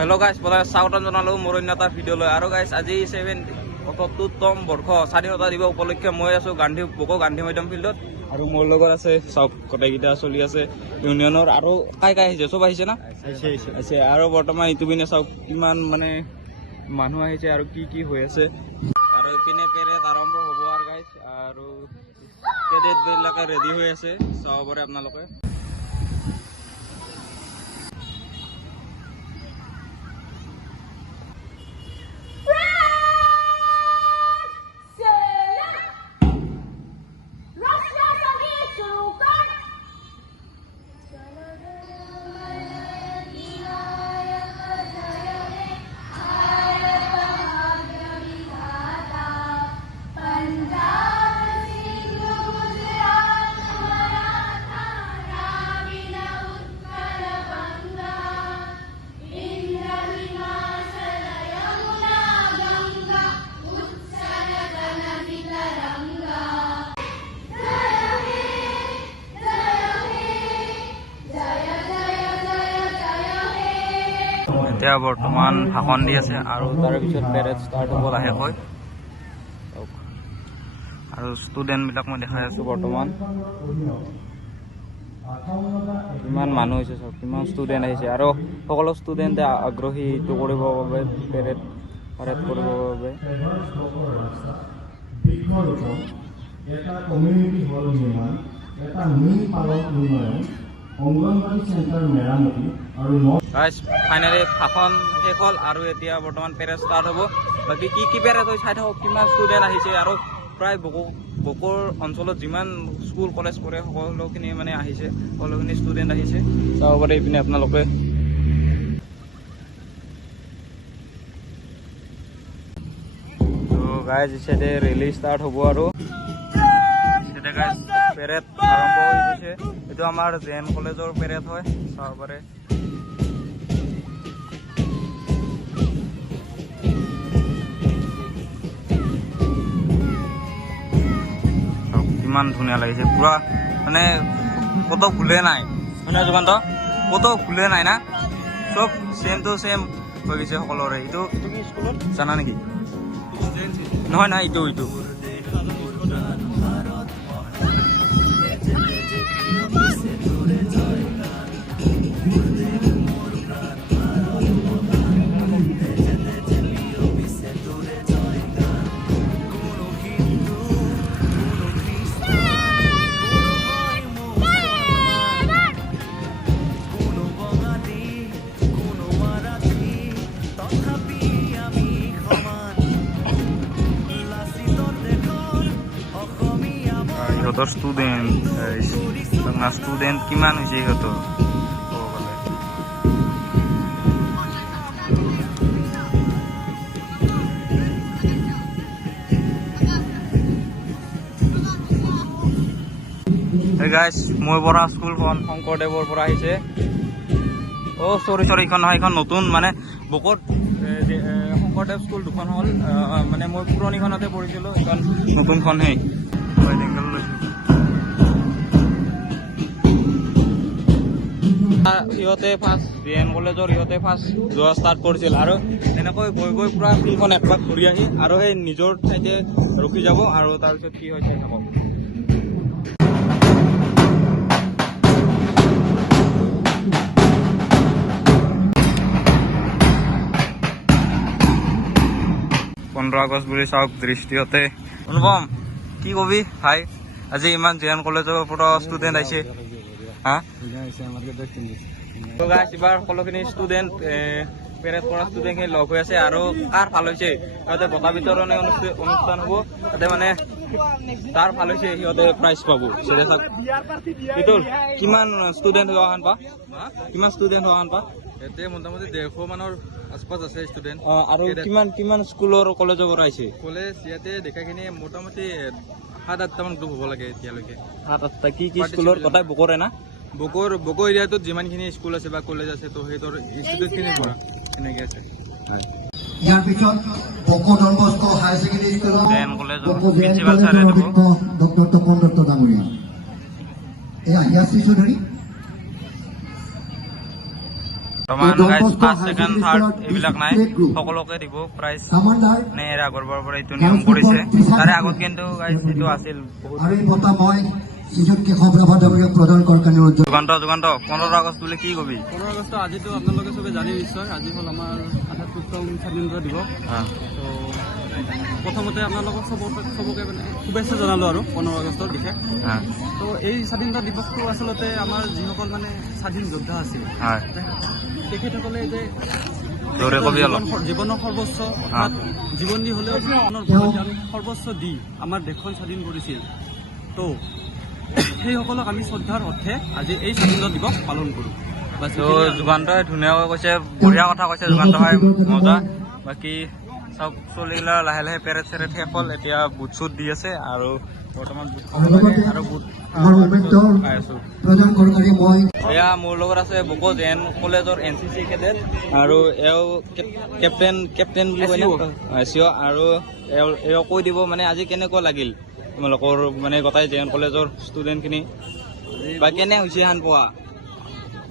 Hello' গাইছ বজাই স্বাগতম জনালোঁ মোৰ অন্য এটা ভিডিঅ'লৈ। আৰু গাইছ আজি ৭৭তম বৰ্ষ স্বাধীনতা দিৱস উপলক্ষে মই আছোঁ বকো গান্ধী মৈদাম ফিল্ডত। আৰু মোৰ লগত আছে চাওক গোটেইকেইটা চলি আছে ইউনিয়নৰ। আৰু কাই আহিছে চব আহিছে না আহিছে। আৰু বৰ্তমান ইটো পিনে চাওক কিমান মানে মানুহ আহিছে আৰু কি হৈ আছে। আৰু ইপিনে পেৰেড আৰম্ভ হ'ব আৰু গাইছ। আৰু কেডেটবিলাকে ৰেডি হৈ আছে, চাব পাৰে আপোনালোকে। এতিয়া বৰ্তমান ভাষণ দি আছে আৰু তাৰে পিছত পেৰেড ষ্টাৰ্ট হ'ব লাহেকৈ। আৰু ষ্টুডেণ্টবিলাক মই দেখাই আছোঁ বৰ্তমান কিমান মানুহ হৈছে, চব কিমান ষ্টুডেণ্ট আহিছে। আৰু সকলো ষ্টুডেণ্টে আগ্ৰহী এইটো কৰিবৰ বাবে পেৰেড কৰিবৰ বাবে। এটা কমিউনিটি হল নিৰ্মাণ, এটা মীন পালন উন্নয়ন, অংগনবাড়ী চেণ্টাৰ মেৰামতি আৰু গাইছ ফাইনেলি ভাষণ শেষ হ'ল আৰু এতিয়া বৰ্তমান পেৰেড ষ্টাৰ্ট হ'ব। বাকী কি পেৰেড হয় চাই থাকক, কিমান ষ্টুডেণ্ট আহিছে। আৰু প্ৰায় বকোৰ অঞ্চলত যিমান স্কুল কলেজ পঢ়ে সকলোখিনি মানে আহিছে, সকলোখিনি ষ্টুডেণ্ট আহিছে, চাব পাৰে এইপিনে আপোনালোকে। গাইজ ইচাইডে ৰেলী ষ্টাৰ্ট হ'ব আৰু গাইজ পেৰেড আৰম্ভ হৈ গৈছে। এইটো আমাৰ জেএন কলেজৰ পেৰেড হয়, চাব পাৰে। কিমান ধুনীয়া লাগিছে, পুৰা মানে ক'তো ভুলে নাই মানে যুগান্ত, ক'তো ভুলে নাই না, চব চেম টু চেম হৈ গৈছে সকলোৰে। এইটো কি স্কুলত জানা নেকি? নহয় নাই, এইটো সিহঁতৰ ষ্টুডেণ্ট কিমান হৈছে সিহঁতৰ ক'ব গ'লে। গাইছ মই পঢ়া স্কুলখন শংকৰদেৱৰ পৰা আহিছে। চৰি এইখন নহয়, এইখন নতুন মানে বকোত শংকৰদেৱ স্কুল দুখন হ'ল, মানে মই পুৰণিখনতে পঢ়িছিলোঁ, এইখন নতুনখনহে। সিহঁতে ফাৰ্ষ্ট জেএন কলেজৰ সিহঁতে ফাৰ্ষ্ট যোৱা ষ্টাৰ্ট কৰিছিল। আৰু এনেকৈ গৈ পুৰা ফিল্ডখন একপাক ঘূৰি আহি আৰু সেই নিজৰ ঠাইতে ৰখি যাব। আৰু তাৰপিছত কি হৈছে চাব। পোন্ধৰ আগষ্ট বুলি চাওক দৃষ্টিতে। অনুপম কি কবি ভাই, আজি ইমান জেএন কলেজৰ পৰা ষ্টুডেণ্ট আহিছে। এইবাৰ সকলোখিনি ষ্টুডেণ্ট পেৰেড কৰা ষ্টুডেণ্টখিনি লগ হৈ আছে। আৰু কাৰ ভাল হৈছে সিহঁতে বঁটা বিতৰণি অনুষ্ঠান হ'ব, তাতে মানে তাৰ ভাল হৈছে সিহঁতে প্ৰাইজ পাব। এইটো কিমান ষ্টুডেণ্ট হোৱা পা এতিয়া মোটামুটি 150 মানৰ আশপাছ আছে ষ্টুডেণ্ট। আৰু কিমান স্কুলৰ কলেজৰ পৰা আহিছে? কলেজ ইয়াতে দেখাখিনি মোটামুটি 7-8টামান গ্ৰুপ হ'ব লাগে এতিয়ালৈকে। 7-8টা কি স্কুলৰ গোটাই বকৰে না? বকো এৰিয়াটোত যিমানখিনি স্কুল আছে বা কলেজ আছে, তো সেইটোৰ ষ্টুডেণ্টখিনি পৰা এনেকৈ আছে। ইয়াৰ পিছত বকো ডনবস্ক হায়াৰ ছেকেণ্ডেৰী স্কুলৰ প্ৰিন্সিপাল ছাৰে ডক্টৰ তপন দত্ত ডাঙৰীয়া, এয়া ইয়াশ্ৰী চৌধুৰী। বৰ্তমান গাইজ ফাৰ্ষ্ট ছেকেণ্ড থাৰ্ড এইবিলাক নাই সকলোকে দিব প্ৰাইজ কামাণ্ডাৰ নে এৰ আগৰ পৰা এইটো নিয়ম কৰিছে তাৰে আগত কিন্তু গাইজ এইটো আছিল বহুত আৰু এই বঁটা মই শ্ৰীযুত কেশৱ ৰাভাদেৱকে প্ৰদান কৰাৰ কাৰণে অনুৰোধ যুগান্ত 15 আগষ্ট বুলি কি কবি 15 আগষ্ট আজিতো আপোনালোকে চবে জানে নিশ্চয় আজি হ'ল আমাৰ ৭৮তম স্বাধীনতা দিৱস তো প্ৰথমতে আপোনালোকক চবকে মানে শুভেচ্ছা জনালোঁ আৰু 15 আগষ্টৰ বিশেষ তো এই স্বাধীনতা দিৱসটো আচলতে আমাৰ যিসকল মানে স্বাধীন যোদ্ধা আছিল তেখেতসকলে যে জোৰে কবি অলপ জীৱনৰ সৰ্বোচ্চ অৰ্থাৎ জীৱন দি হ'লেও জীৱনৰ বলিদান সৰ্বোচ্চ দি আমাৰ দেশখন স্বাধীন কৰিছিল তো সেইসকলক আমি শ্ৰদ্ধাৰ অৰ্থে আজি এই স্বাধীনতা দিৱস পালন কৰোঁ তো যুগান্তই ধুনীয়াকৈ কৈছে বঢ়িয়া কথা কৈছে যুগান্ত ভাই মজা বাকী চব চলিগিলা লাহে লাহে পেৰেড চেৰেড শেষ হ'ল এতিয়া বুট চুট দি আছে আৰু বৰ্তমান বুট খাব লাগে আৰু বুট খাই আছো প্ৰদান কৰাৰ মই এয়া মোৰ লগত আছে বকো জেন কলেজৰ NCC কেডেট আৰু এও কেপ্টেইন বুলি কয় চিঅ আৰু এও কৈ দিব মানে আজি কেনেকুৱা লাগিল তোমালোকৰ মানে গোটাই জেন কলেজৰ ষ্টুডেণ্টখিনি বা কেনে হৈছে হান পোৱা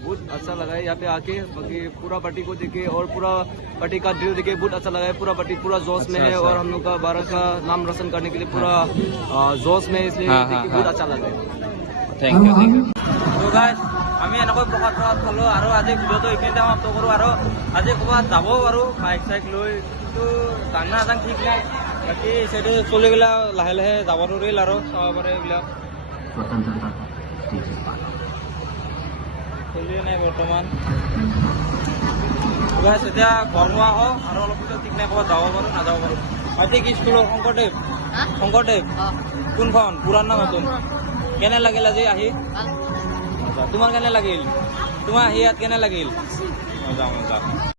बहुत अच्छा लगा है यहाँ पे आके बाकी पूरा पार्टी को देखे और पूरा पार्टी का ड्रिल देखे बहुत अच्छा लगा है पूरा पार्टी पूरा जोश में है और हम लोग का भारत का नाम रोशन करने के लिए पूरा जोश में इसलिए बहुत अच्छा लगा है থেংক ইউ তো গাইজ আমি এনেকৈ প্ৰসাদ খালোঁ আৰু আজি ভিডিঅ'টো এইখিনিতে সমাপ্ত কৰোঁ আৰু আজি ক'ৰবাত যাব পাৰোঁ বাইক চাইক লৈ কিন্তু যাং না যাং ঠিক নাই বাকী সেইটো চলিগিলা লাহে লাহে যাব ধৰিল আৰু চাব পাৰে এইবিলাক চলিয়ে নাই বৰ্তমান গাইজ এতিয়া ঘৰ নোৱা হওক আৰু অলপ পিছত ঠিক নাই ক'ৰবাত যাব পাৰোঁ নাযাব পাৰোঁ আজি কি স্কুলৰ শংকৰদেৱ কোনখন পুৰাণ না নতুন কেনে লাগিল আজি আহি তোমাৰ কেনে লাগিল তোমাৰ আহি ইয়াত কেনে লাগিল মজা মজা